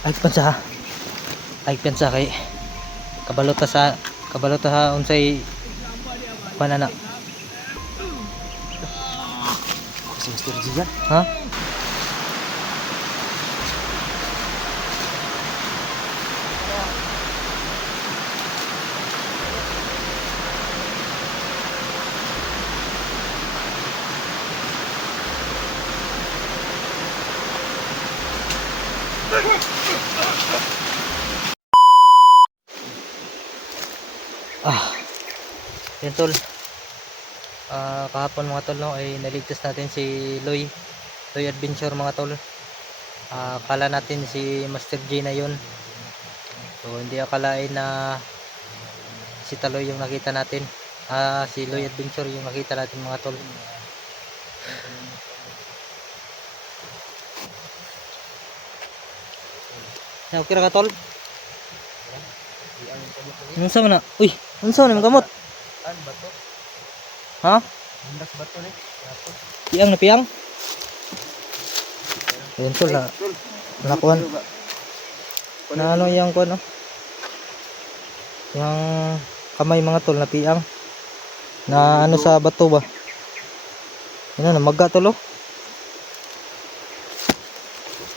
Ay pansa. Ay pansa kay kabalota sa unsay panana. Si Mr. G yan. Ha? Yan tol. Kahapon mga tol no, ay naligtas natin si Loy Adventure mga tol. Akala natin si Master J na yun, so hindi akalain na si Taloy yung nakita natin. Si Loy Adventure yung nakita natin mga tol. Yan, okay ra ka tol? Unsa man na? Uy, unsa man gamot? An bato. Ha? Indas bato ni. Piang na piang? Yan tol na. Nakuan. Na ano yung kuan no? Yung kamay mga tol na piang. Na ano sa bato ba? Ano na maga tol oh.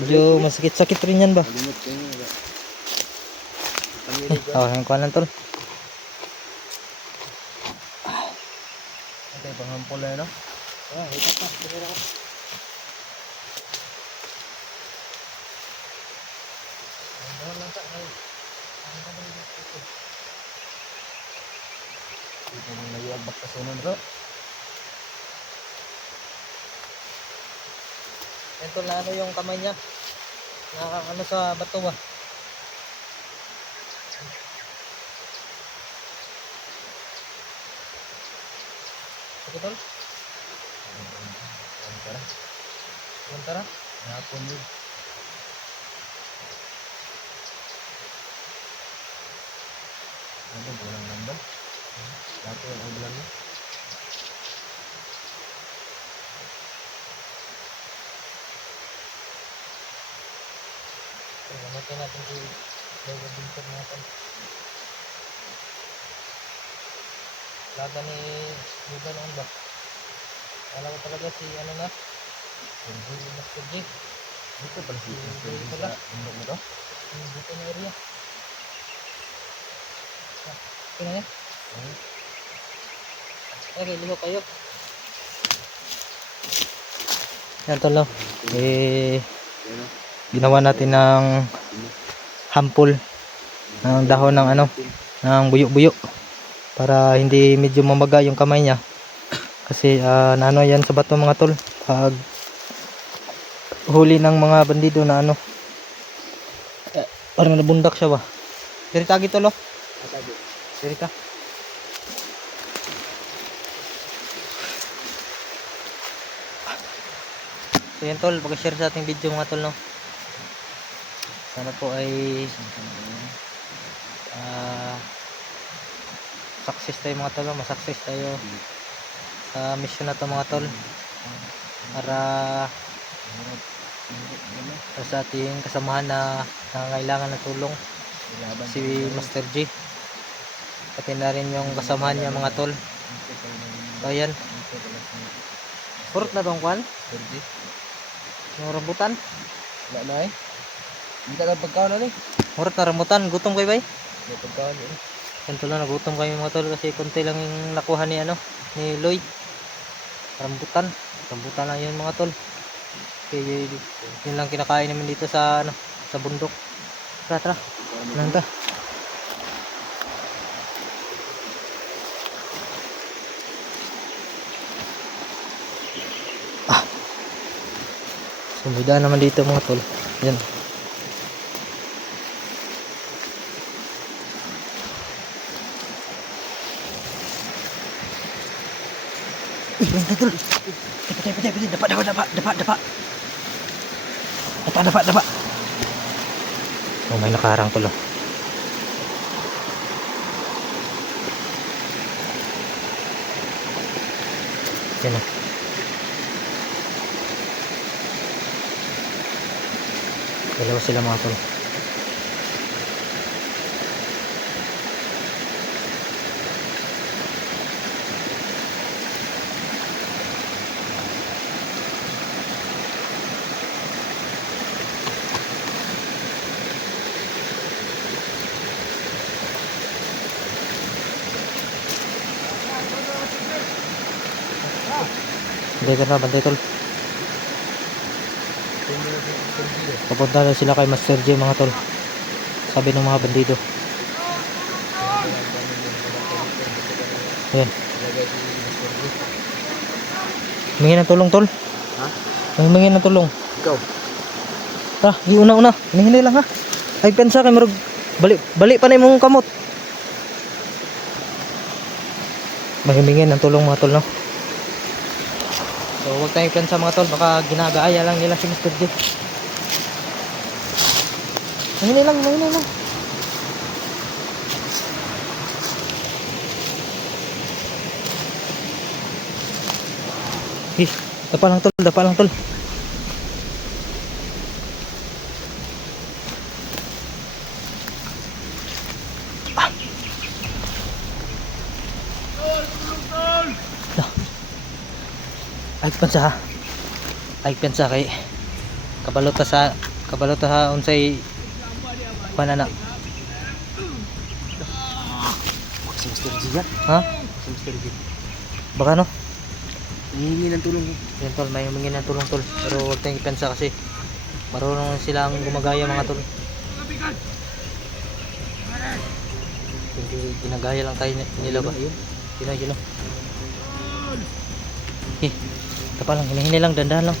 Medyo masakit-sakit rin yan ba? Yung kuan lang tol. Okay, panghampol na no. Ito pa. Ito nang nayuagbak sa sunon bro. Ito na ano yung kamay niya. Na ano sa bato ba? Sige tol. Tara. Hapon yun. Ano bulang lamban? Dati ang ulan niya. Namatay natin si Loy Adventure natin. Laga ni Yuda noon ba? Alam ko talaga si ano na? Si Master J. Dito pala si Mr. G pala. sa bundok mo to. Dito na area. Tingnan niya. Okay, liho kayo. Yan tol no. Ginawa natin ng hampol ng dahon ng ano, ng buyo-buyo para hindi medyo mamaga yung kamay niya. Kasi naano yan sa bato mga tol. Pag huli ng mga bandido na ano, parang nabundak siya ba. Diri tagi tol oh. Diri ka. So yan tol, pag-share sa ating video mga tol no. Sana po ay success tayo mga tol, ma-success tayo sa mission na to mga tol. Para sa ating kasamahan na nangangailangan ng tulong, si Master G. Pati na rin yung kasamahan niya mga tol. So ayan. Kurot na tong kwan? Yung rambutan? Wala na eh. Hindi ka lang pagkaon na eh. Kurot na rambutan, gutom kayo ba? May pagkaon eh. Yan tol na, nagutom kami mga tol kasi konti lang yung nakuha ni ano, ni Lloyd. Rambutan lang yun mga tol. Okay, yun lang kinakain namin dito sa ano, sa bundok. Tara. Nanda. Sumida naman dito mga tol. Yan. Yan tol. Pati. Dapat. Oh, may nakarang tol. Yan oh. Dalawa sila mga tol. bantay tol. Papunta na sila kay Master J mga tol. Sabi ng mga bandido. Ayan. Humingi ng tulong tol. Ha? Humingi ng tulong. Ikaw. Ta, di una. Humingi lang ha. Ay pensa kay marag balik pa na imong kamot. Mahimingi ng tulong mga tol no. So huwag tayong pensa mga tol, baka ginagaaya lang nila si Mr. J. Humingi lang. Dapa lang tol. Ay pensa kay kabalota sa unsay panana. Si Mr. G yan. Ha? Si Mr. G. Baka no? Hihingi ng tulong. Yan tol, may humingi ng tulong tol. Pero huwag tayong ipensa kasi marunong silang gumagaya mga tol. Hindi ginagaya lang tayo nila ba? Yun. Tapa lang, hinihingi lang, dandahan lang.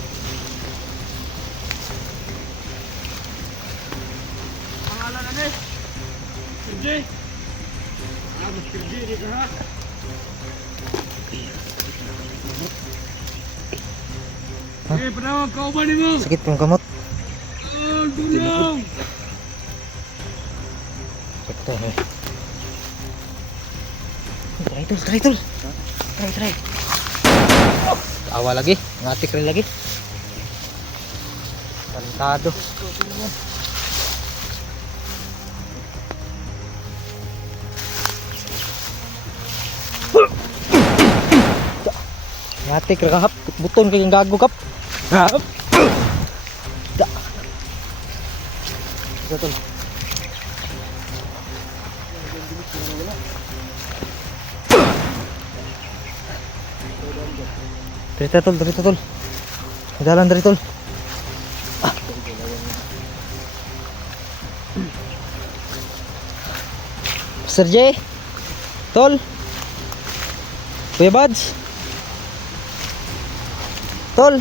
Pangalan na eh. Mr. J. Mr. J dito ha. Ha? Panawag kauban mo. Sakit yung kamot. Tulong. Ito eh. Try tol. Try. Awa lagi, ngatik rin lagi. Tarantado. Ngatik rin kahap, buton kayong gago kap. Hap. Da. Ito tol. Derita tol. Jalan dari tol. Mr. J. Tol. Kuya Buds. Tol.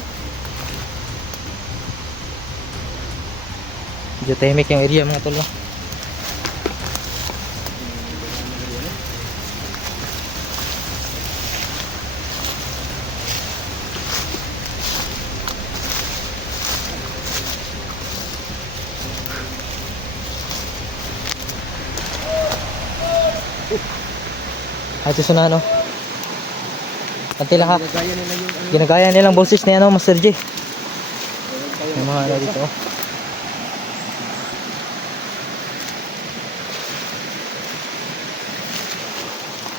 Medyo tahimik yung area mga tol. No? Ay, ito na no. Kanti lang ha. Ginagaya nila yung ano. Ginagaya nilang boses na yan no, Master J. Yung mga ano dito. Oh.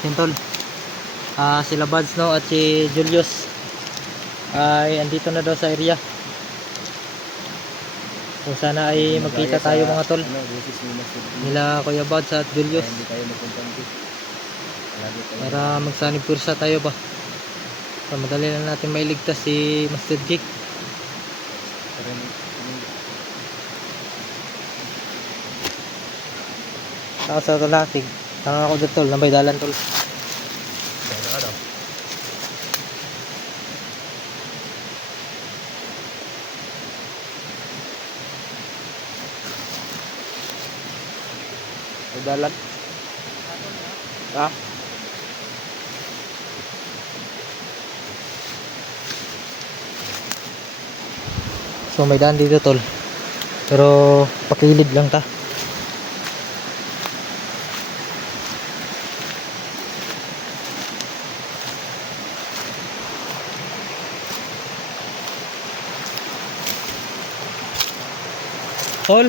Yan tol. Sila Buds no at si Julius ay andito na daw sa area. So sana ay magkita tayo mga tol. Ano, boses ni Mr. G. Nila Kuya Buds at Julius. Kaya hindi tayo magpunta. Lagi tayo. Para magsanib pursa tayo ba. Para madali na natin mailigtas si Master Jake. Saka sa talatig. Tanga ako dito tol, nambay dalan tol. May dalan. Ha? So may daan dito tol. Pero pakilid lang ta. Tol.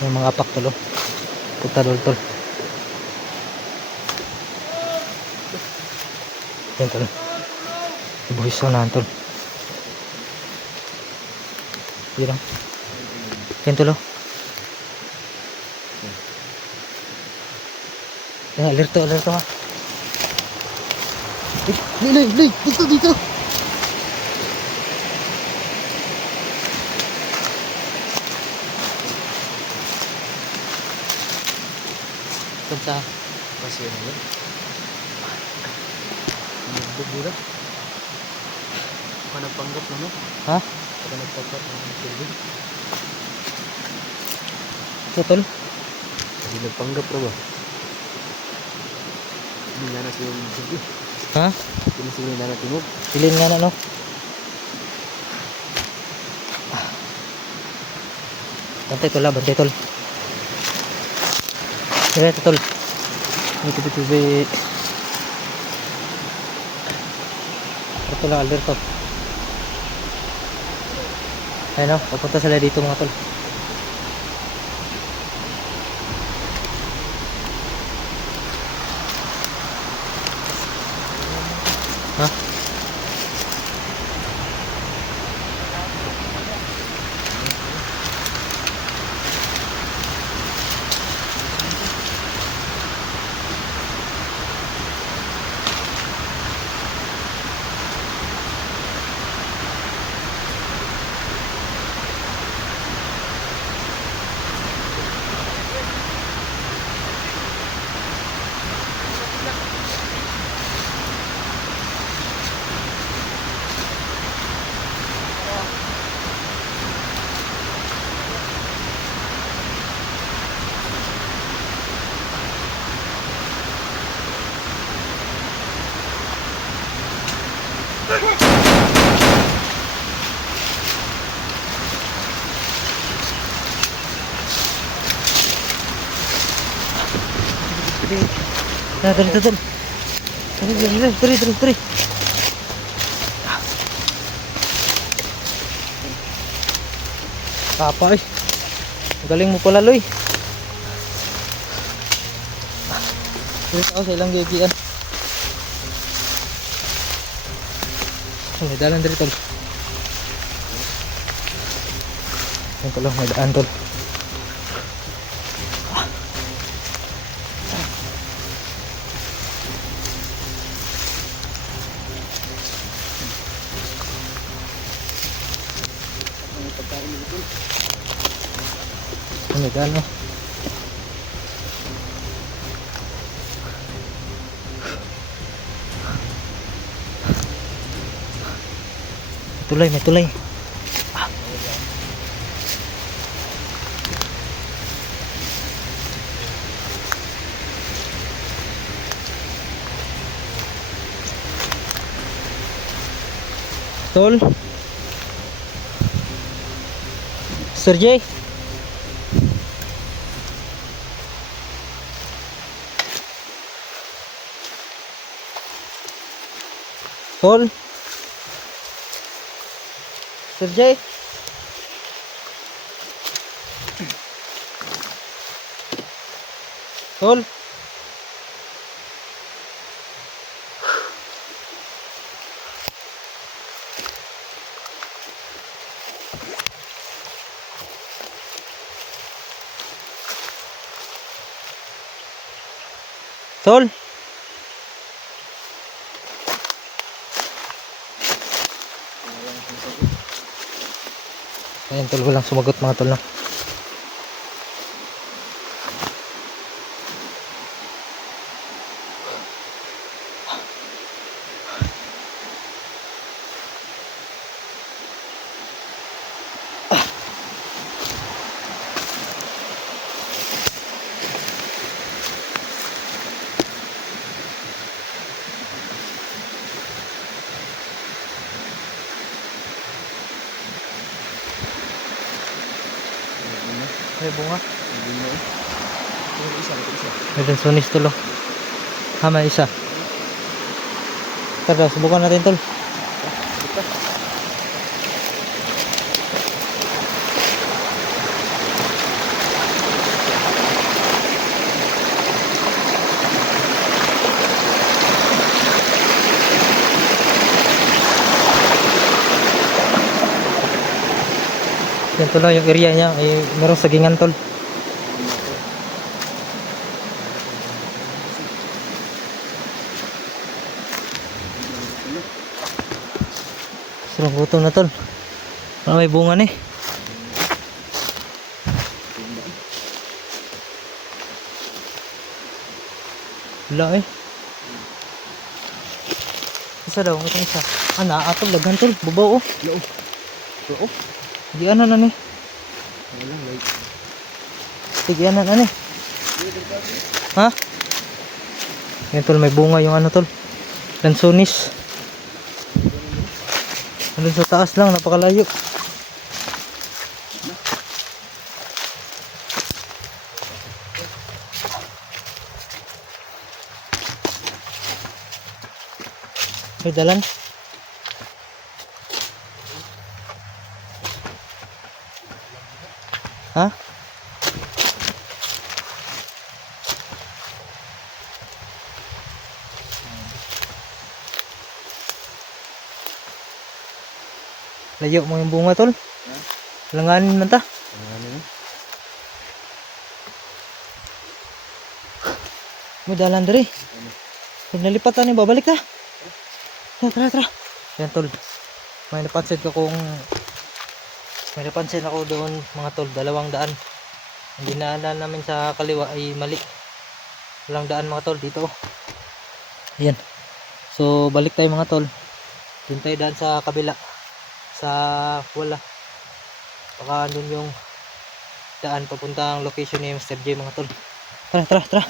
Yung mga apak tol. Puta tol. Yan tol. Ibuhis na tol. Yan tol. Alerto, alerto ha. Loy, dito, dito. Punta. Kasi ano yun? Nagbubura. Panagpanggap na no? Ha? Panagpanggap ng tubig. Ito tol. Kasi nagpanggap na ba? Hindi nga natin yung tubig. Ha? Pinisili na natin mo. Silin nga na no. Bantay tol ha, bantay tol. Ito tol. Ito. Ito lang alerto. Ayun o, papunta sila dito mga tol. Ha? Nah, dari. Apa eh? Galing mo pala, Loy. Dito ako sa ilang gigian. May dalan dari tol. Yan tol, may daan tol. May daan oh. May tulay. Tol. Sir J. Tol. Sir J. Tol. Tol. Ayan tol, walang sumagot mga tol na. May bunga. May lansonis tol oh. Ha, may isa. Tara, subukan natin tol. Yan tol oh, yung area niya ay merong sagingan tol. Sarang gutom na tol. May bunga ni. Wala eh. Isa daw, itong isa. Atol, daghan tol. Babaw oh. Oo. Di ano na ni. Wala, like. Sige ano na ni. Ha? Yan tol, may bunga yung ano tol. Lansonis. Ano sa taas lang, napakalayo. May dalan. Ha? Layo mo yung bunga tol. Langanin man ta. May dalan diri. Pag nalipatan ni babalik ka. Tara. Yan tol. May napansin ako doon mga tol, 200. Ang dinaanan namin sa kaliwa ay mali. Walang daan mga tol dito. Ayan. So balik tayo mga tol. Doon tayo daan sa kabila. Sa wala. Baka doon yung daan papuntang location ni Mr. J mga tol. Tara.